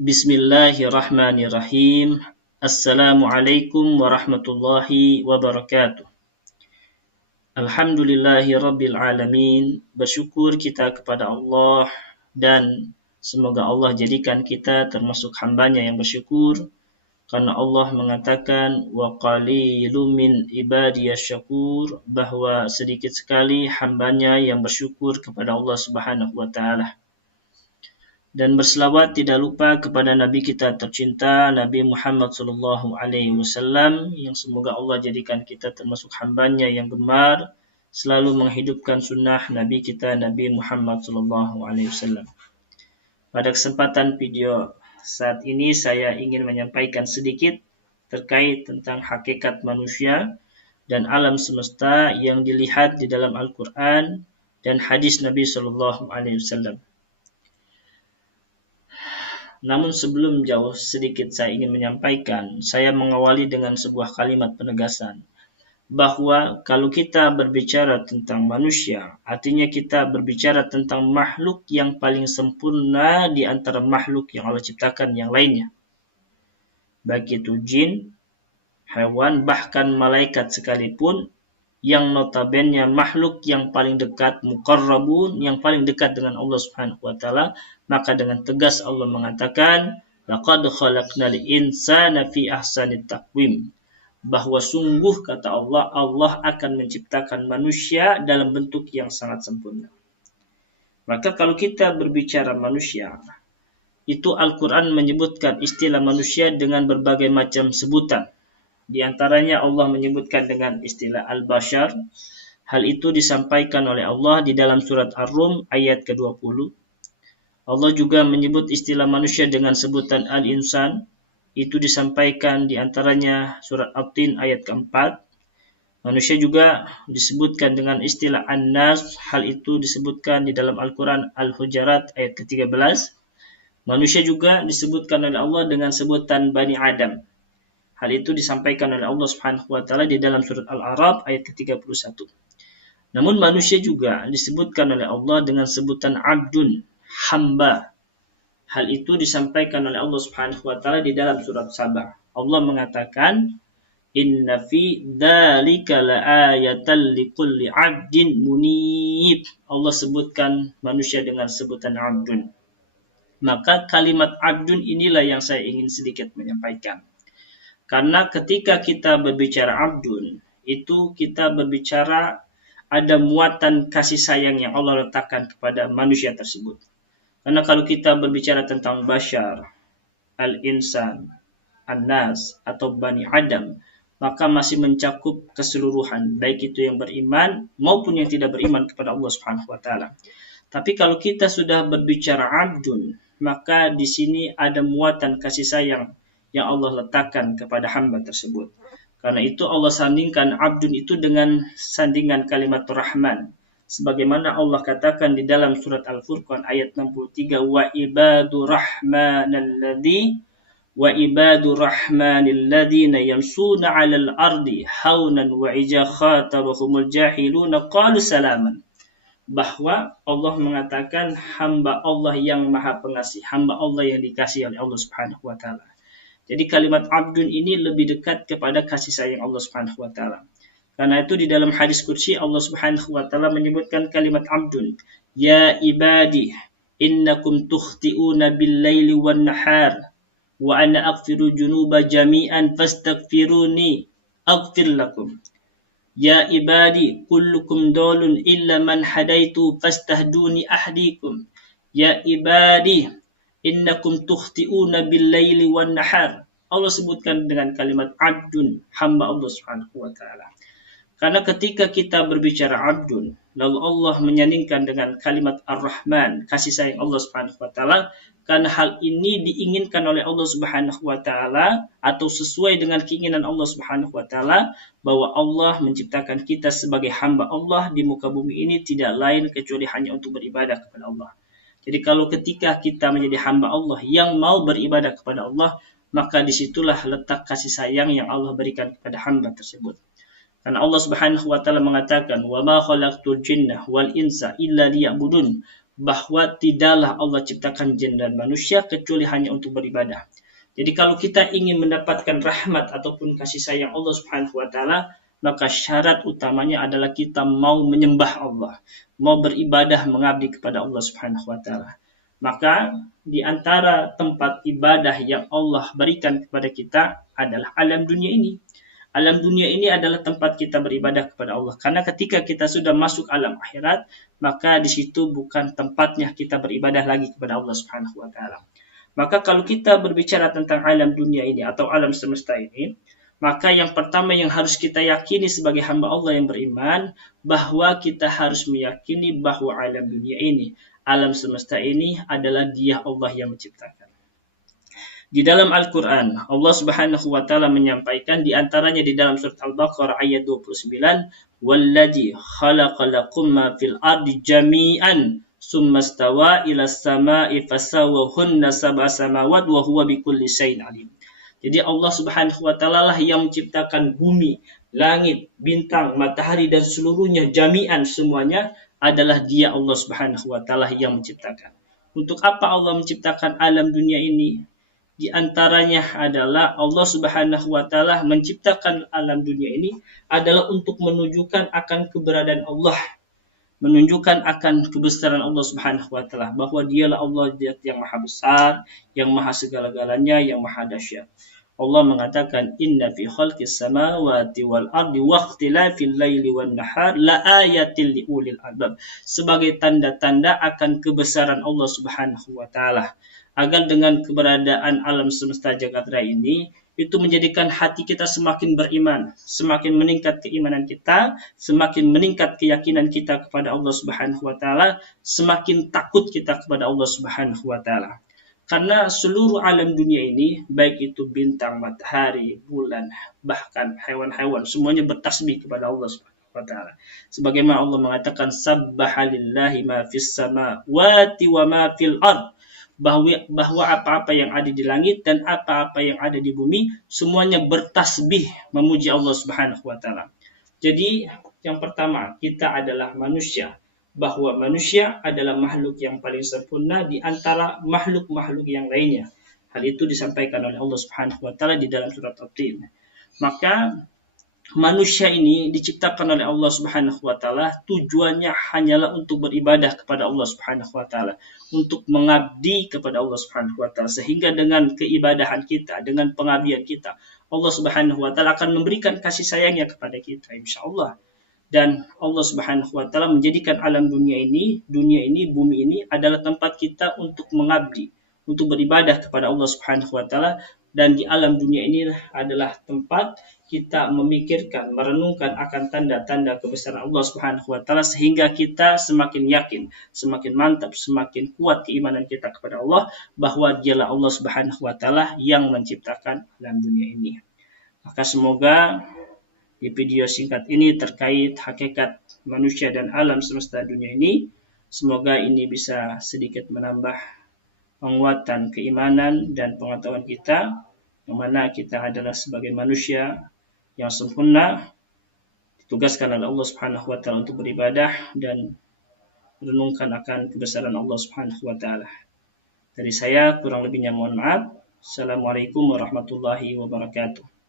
Bismillahirrahmanirrahim. Assalamualaikum warahmatullahi wabarakatuh. Alhamdulillahi rabbil alamin. Bersyukur kita kepada Allah dan semoga Allah jadikan kita termasuk hambanya yang bersyukur. Karena Allah mengatakan wa qalilum min ibadiyasy syakur, bahwa sedikit sekali hambanya yang bersyukur kepada Allah Subhanahu wa taala. Dan berselawat tidak lupa kepada Nabi kita tercinta, Nabi Muhammad sallallahu alaihi wasallam, yang semoga Allah jadikan kita termasuk hambanya yang gemar selalu menghidupkan sunnah Nabi kita, Nabi Muhammad sallallahu alaihi wasallam. Pada kesempatan video saat ini saya ingin menyampaikan sedikit terkait tentang hakikat manusia dan alam semesta yang dilihat di dalam Al-Quran dan hadis Nabi sallallahu alaihi wasallam. Namun sebelum jauh sedikit saya ingin menyampaikan, saya mengawali dengan sebuah kalimat penegasan, bahwa kalau kita berbicara tentang manusia, artinya kita berbicara tentang makhluk yang paling sempurna di antara makhluk yang Allah ciptakan yang lainnya. Baik itu jin, hewan, bahkan malaikat sekalipun, yang notabene makhluk yang paling dekat, muqarrabun, yang paling dekat dengan Allah Subhanahu wa taala, maka dengan tegas Allah mengatakan laqad khalaqnal insana fi ahsani taqwim, bahwa sungguh kata Allah, Allah akan menciptakan manusia dalam bentuk yang sangat sempurna. Maka kalau kita berbicara manusia, itu Al-Quran menyebutkan istilah manusia dengan berbagai macam sebutan. Di antaranya Allah menyebutkan dengan istilah al-bashar. Hal itu disampaikan oleh Allah di dalam surat Ar-Rum ayat ke-20. Allah juga menyebut istilah manusia dengan sebutan al-insan. Itu disampaikan di antaranya surat At-Tin ayat ke-4. Manusia juga disebutkan dengan istilah an-nas. Hal itu disebutkan di dalam Al-Quran Al-Hujarat ayat ke-13. Manusia juga disebutkan oleh Allah dengan sebutan Bani Adam. Hal itu disampaikan oleh Allah Subhanahu wa taala di dalam surat Al-A'raf ayat ke-31. Namun manusia juga disebutkan oleh Allah dengan sebutan abdun, hamba. Hal itu disampaikan oleh Allah Subhanahu wa taala di dalam surat Sabah. Allah mengatakan, "Inna fi dzalika laayatan likulli 'abdin munib." Allah sebutkan manusia dengan sebutan abdun. Maka kalimat abdun inilah yang saya ingin sedikit menyampaikan. Karena ketika kita berbicara abdun, itu kita berbicara ada muatan kasih sayang yang Allah letakkan kepada manusia tersebut. Karena kalau kita berbicara tentang bashar, al-insan, an-nas, atau Bani Adam, maka masih mencakup keseluruhan, baik itu yang beriman maupun yang tidak beriman kepada Allah Subhanahu wa taala. Tapi kalau kita sudah berbicara abdun, maka di sini ada muatan kasih sayang yang Allah letakkan kepada hamba tersebut. Karena itu Allah sandingkan abdun itu dengan sandingan kalimat Rahman. Sebagaimana Allah katakan di dalam surat Al-Furqan ayat 63, wa ibadu rahmanil ladzina yamsuna 'alal ardi haunan wa idza khatabahumul jahiluna qalu salaman. Bahwa Allah mengatakan hamba Allah yang maha pengasih, hamba Allah yang dikasihi oleh Allah Subhanahu wa taala. Jadi kalimat abdun ini lebih dekat kepada kasih sayang Allah Subhanahu wa taala. Karena itu di dalam hadis qudsi Allah Subhanahu wa taala menyebutkan kalimat abdun, ya ibadi innakum tukhti'una bil-laili wan-nahar wa ana aghfiru junuba jami'an fastaghfiruni aghfir lakum. Ya ibadi kullukum dolun illa man hadaitu fastahduni ahdikum. Ya ibadi innakum tukhti'una bil-laili wan-nahar. Allah sebutkan dengan kalimat abdun, hamba Allah Subhanahu wa taala. Karena ketika kita berbicara abdun, lalu Allah menyandingkan dengan kalimat Ar-Rahman, kasih sayang Allah Subhanahu wa taala, karena hal ini diinginkan oleh Allah Subhanahu wa taala atau sesuai dengan keinginan Allah Subhanahu wa taala, bahwa Allah menciptakan kita sebagai hamba Allah di muka bumi ini tidak lain kecuali hanya untuk beribadah kepada Allah. Jadi kalau ketika kita menjadi hamba Allah yang mau beribadah kepada Allah, maka disitulah letak kasih sayang yang Allah berikan kepada hamba tersebut. Karena Allah Subhanahu wa taala mengatakan, "Wa ma khalaqtul jinna wal insa illa liya'budun." bahwa tidaklah Allah ciptakan jin dan manusia kecuali hanya untuk beribadah. Jadi kalau kita ingin mendapatkan rahmat ataupun kasih sayang Allah Subhanahu wa taala, maka syarat utamanya adalah kita mau menyembah Allah, mau beribadah mengabdi kepada Allah Subhanahu wa taala. Maka di antara tempat ibadah yang Allah berikan kepada kita adalah alam dunia ini. Alam dunia ini adalah tempat kita beribadah kepada Allah. Karena ketika kita sudah masuk alam akhirat, maka di situ bukan tempatnya kita beribadah lagi kepada Allah Subhanahu wa taala. Maka kalau kita berbicara tentang alam dunia ini atau alam semesta ini, maka yang pertama yang harus kita yakini sebagai hamba Allah yang beriman, bahwa kita harus meyakini bahwa alam dunia ini, alam semesta ini adalah Dia Allah yang menciptakan. Di dalam Al-Quran, Allah Subhanahu wa Ta'ala menyampaikan di antaranya di dalam surat Al-Baqarah ayat 29, "Walladzi khalaqa lakum ma fil ardi jami'an, summa stawa ila as-sama'i fasawwahunna sab'a samawat wa huwa bikulli syai'in alim." Jadi Allah Subhanahu wa Ta'ala lah yang menciptakan bumi, langit, bintang, matahari dan seluruhnya jami'an semuanya adalah Dia Allah Subhanahu wa Ta'ala yang menciptakan. Untuk apa Allah menciptakan alam dunia ini? Di antaranya adalah Allah Subhanahu wa Ta'ala menciptakan alam dunia ini adalah untuk menunjukkan akan keberadaan Allah, menunjukkan akan kebesaran Allah Subhanahu wa Ta'ala, bahwa Dialah Allah yang maha besar, yang maha segala-galanya, yang maha dahsyat. Allah mengatakan, "Inna fi khalqis samawati wal ardi wa ikhtilafil laili wan nahar la ayatil liulil albab." Sebagai tanda-tanda akan kebesaran Allah Subhanahu wa Ta'ala. Agar dengan keberadaan alam semesta jagat raya ini, itu menjadikan hati kita semakin beriman, semakin meningkat keimanan kita, semakin meningkat keyakinan kita kepada Allah Subhanahu wa Ta'ala, semakin takut kita kepada Allah Subhanahu wa Ta'ala. Karena seluruh alam dunia ini, baik itu bintang, matahari, bulan, bahkan hewan-hewan, semuanya bertasbih kepada Allah Subhanahu wa Ta'ala. Sebagaimana Allah mengatakan, "Sabbaha lillahi ma fis samawati wa ma fil ard." Bahwa apa-apa yang ada di langit dan apa-apa yang ada di bumi semuanya bertasbih memuji Allah Subhanahu wa Ta'ala. Jadi yang pertama, kita adalah manusia, bahwa manusia adalah makhluk yang paling sempurna di antara makhluk-makhluk yang lainnya. Hal itu disampaikan oleh Allah Subhanahu wa Ta'ala di dalam surat At-Tin. Maka manusia ini diciptakan oleh Allah Subhanahu wa Ta'ala, tujuannya hanyalah untuk beribadah kepada Allah Subhanahu wa Ta'ala, untuk mengabdi kepada Allah Subhanahu wa Ta'ala, sehingga dengan keibadahan kita, dengan pengabdian kita, Allah Subhanahu wa Ta'ala akan memberikan kasih sayangnya kepada kita, insyaallah. Dan Allah Subhanahu wa Ta'ala menjadikan alam dunia ini, bumi ini adalah tempat kita untuk mengabdi, untuk beribadah kepada Allah Subhanahu wa Ta'ala. Dan di alam dunia ini adalah tempat kita memikirkan, merenungkan akan tanda-tanda kebesaran Allah Subhanahu wa Ta'ala, sehingga kita semakin yakin, semakin mantap, semakin kuat keimanan kita kepada Allah, bahwa Dialah Allah Subhanahu wa Ta'ala yang menciptakan alam dunia ini. Maka semoga di video singkat ini terkait hakikat manusia dan alam semesta dunia ini, semoga ini bisa sedikit menambah penguatan keimanan dan pengetahuan kita, yang mana kita adalah sebagai manusia yang sempurna, ditugaskan oleh Allah Subhanahu wa Ta'ala untuk beribadah dan merenungkan akan kebesaran Allah Subhanahu wa Ta'ala. Dari saya kurang lebihnya mohon maaf. Assalamualaikum warahmatullahi wabarakatuh.